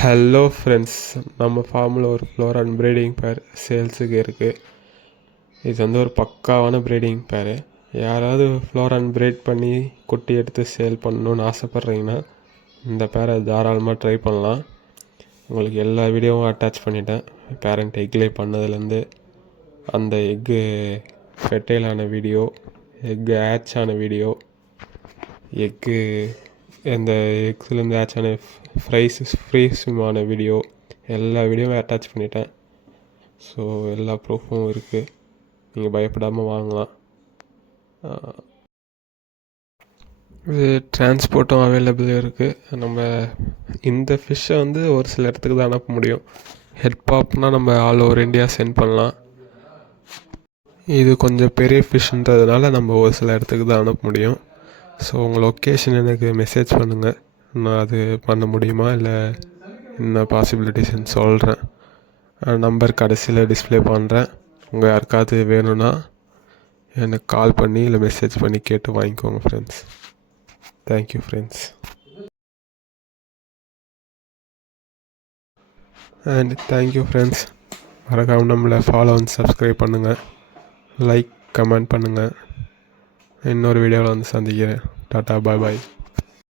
Hello friends, நம்ம ஃபார்மில் ஒரு ஃப்ளோர் அண்ட் ப்ரீடிங் பேர் சேல்ஸுக்கு இருக்குது. இது வந்து ஒரு பக்காவான ப்ரீடிங் பேர். யாராவது ஃப்ளோர் அண்ட் ப்ரீட் பண்ணி குட்டி எடுத்து சேல் பண்ணணுன்னு ஆசைப்பட்றீங்கன்னா இந்த பேரை தாராளமாக ட்ரை பண்ணலாம். உங்களுக்கு எல்லா வீடியோவும் அட்டாச் பண்ணிட்டேன். பேரண்ட் எக்லே பண்ணதுலேருந்து அந்த எக்கு ஃபெர்டைலான வீடியோ, எக்கு ஹேட்ச் ஆன வீடியோ, எக்கு அந்த எக்ஸ்லேருந்து ஆச்சான ஃப்ரீஸுமான வீடியோ, எல்லா வீடியோவும் அட்டாச் பண்ணிட்டேன். ஸோ எல்லா ப்ரூஃபும் இருக்குது. நீங்கள் பயப்படாமல் வாங்கலாம். இது டிரான்ஸ்போர்ட்டும் அவைலபிள் இருக்குது. நம்ம இந்த ஃபிஷ்ஷை வந்து ஒரு சில இடத்துக்கு தான் அனுப்ப முடியும். ஹெட் பாப்னால் நம்ம ஆல் ஓவர் இந்தியா சென்ட் பண்ணலாம். இது கொஞ்சம் பெரிய ஃபிஷ்ன்றதுனால நம்ம ஒரு சில இடத்துக்கு தான் அனுப்ப முடியும். ஸோ உங்கள் லொக்கேஷன் எனக்கு மெசேஜ் பண்ணுங்கள். நான் அது பண்ண முடியுமா இல்லை என்ன பாசிபிலிட்டிஸ்ன்னு சொல்கிறேன். நம்பர் கடைசியில் டிஸ்பிளே பண்ணுறேன். உங்கள் யாருக்காவது வேணும்னா எனக்கு கால் பண்ணி இல்லை மெசேஜ் பண்ணி கேட்டு வாங்கிக்கோங்க friends. Thank you friends. And thank you friends. மறக்காமல் நம்மளை ஃபாலோ அண்ட் சப்ஸ்கிரைப் பண்ணுங்கள், லைக் கமெண்ட் பண்ணுங்கள். இன்னொரு வீடியோவில் வந்து சந்திக்கிறேன். டாட்டா, பாய் பாய்.